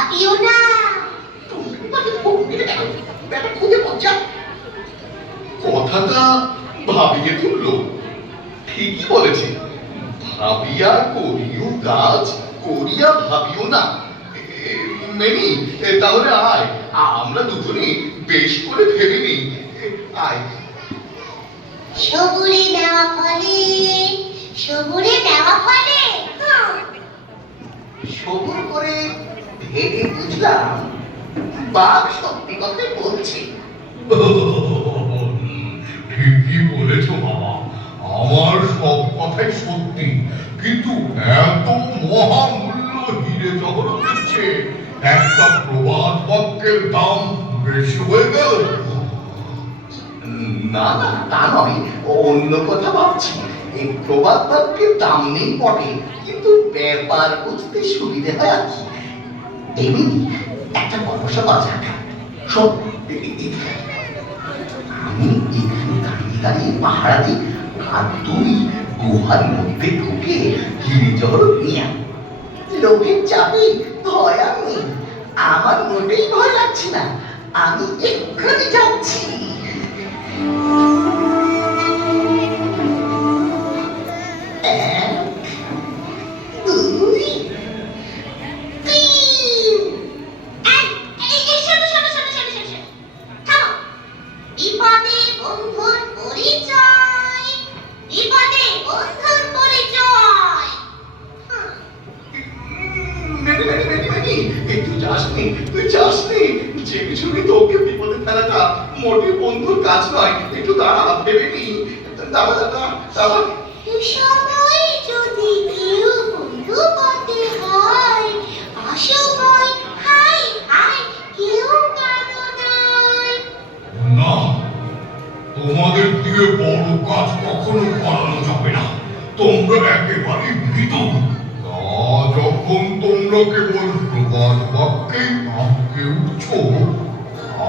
ভাবিও না। কথাটা ভাবিয়ে তুললো, ঠিকই বলেছে। ভাবিয়া করিও কাজ, করিয়া ভাবিও না। মেনি, তাহলে আয়, আমরা দুজনে বেশ করে ভেবে নিই। আয়। সবুরে দেওয়া ফলে, সবুরে দেওয়া ফলে। সবুর করে ভেবে বুঝলাম বাঘ সত্যি কথাই বলছে। ঠিকই বলেছ বাবা, আমার সব কথাই সত্যি, কিন্তু এত মহামূল্য হিরে জহরতের চেয়ে একটা প্রবাদ বাক্যের দাম বেশি হয়ে গেল। না না, তা নয়, অন্য কথা ভাবছি। এই প্রবাদ বাক্যের দাম নেই বটে, কিন্তু ব্যাপার বুঝতে সুবিধে হয় আর কি। এমনি একটা গল্পসা বাজাক। শোন, আমি এখানে দাঁড়িয়ে দাঁড়িয়ে পাহারা দিই, আর তুই গুহার মধ্যে ঢুকে হিরে জহরত নিয়ে আয়। লোকের চাপে ভয় আর নেই, আমার মোটেই ভয় লাগছে না। আমি এক্ষুনি যাচ্ছি। বিপদে বন্ধুর পরিচয়, বিপদে বন্ধুর পরিচয়। তুই যাসনি, তুই যাসনি। যে কিছুকে তোকে বিপদে ফেলাটা মোটে বন্ধুর কাজ নয়। একটু দাঁড়া, ভেবে নি। দাঁড়া দাঁড়া দাঁড়া। সময় যদি কেউ বন্ধু পথে হয়, অসময় হাই হাই কেউ কারো নয়। না, তোমাদের দিয়ে বড় কাজ কখনো করানো যাবে না। তোমরা একেবারে ভীত। তা যখন তোমরা কেবল প্রবাদ বাক্যে আটকে উঠছো,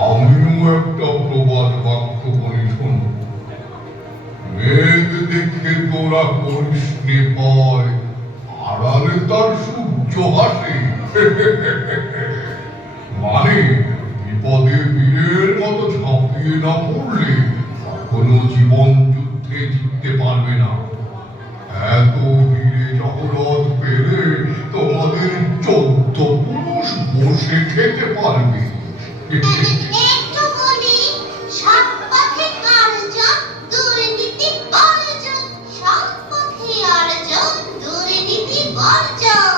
আমিও একটা প্রবাদ বাক্য বলি শোনো। মেঘ দেখে তোরা করিস নে ভয়, আড়ালে তার সূর্য হাসে। মানে বিপদে বীরের মতো ঝাঁপিয়ে না পড়লে কখনো জীবন যুদ্ধে জিততে পারবে না। এত হিরে জহরত পেলে তোমাদের 14 পুরুষ বসে খেতে পারবে। একটু বলি, সৎ পথে অর্জন, দুর্নীতি বর্জন। সৎ পথে অর্জন, দুর্নীতি বর্জন।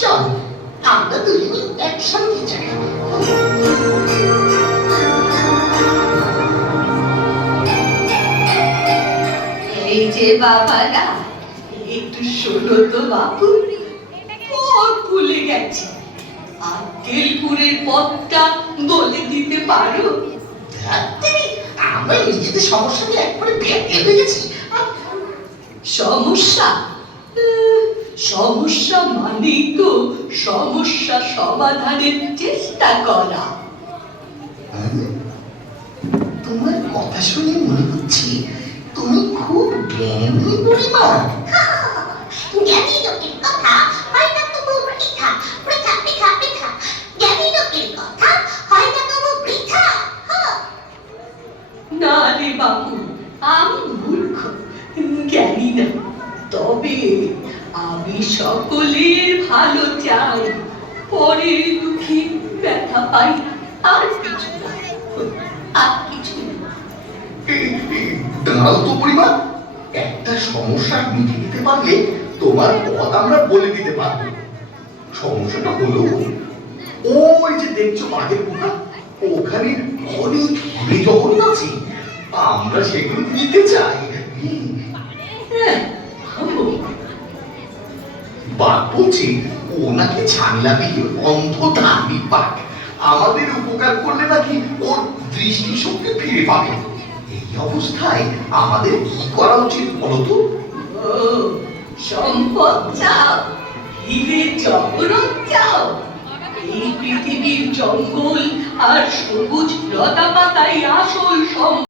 চল, আমরা দুজনে একসঙ্গে যাই। এই যে বাবারা, একটু শোনো তো বাবু, ভুলে গেছি। আক্কেলপুরের পথটা বলে দিতে পারো? আমরা নিজেদের সমস্যা নিয়ে একবারে ভেঙে হয়ে গেছি। সমস্যা? সমস্যা মানেই তো সমস্যা সমাধানের চেষ্টা করা। তোমার কথা শুনে মনে হচ্ছে তুমি খুব জ্ঞানী বুড়িমা। জ্ঞানী লোকের কথা হয় না তবু বৃথা, বৃথা বৃথা বৃথা। জ্ঞানী লোকের কথা হয় না তবু বৃথা। না রে বাবু, আমি মূর্খ, জ্ঞানী না। তবে আমি সকলের ভালো চাই, পরের দুঃখে ব্যথা পাই, আর কিছু না, আর কিছু না। দাঁড়াও তো বুড়িমা, একটা সমস্যা মিটিয়ে দিতে পারলে তোমার পথ আমরা বলে দিতে পারবো। সমস্যাটা হলো, ওই যে দেখছো বাঘের গুহা, ওখানে অনেক হিরে জহরত আছে। আমরা সেগুলো নিতে চাই। বাঘ বলছে ও নাকি ঝামেলাবিহীন অন্ধ ধার্মিক বাঘ। আমাদের উপকার করলে নাকি ওর দৃষ্টিশক্তি ফিরে পাবে। এই অবস্থায় আমাদের কি করা উচিত বলতো? ও, সম্পদ চাও, হিরে জহরত চাও? এই পৃথিবীর জঙ্গল আর সবুজ লতা পাতাই আসল সম্পদ।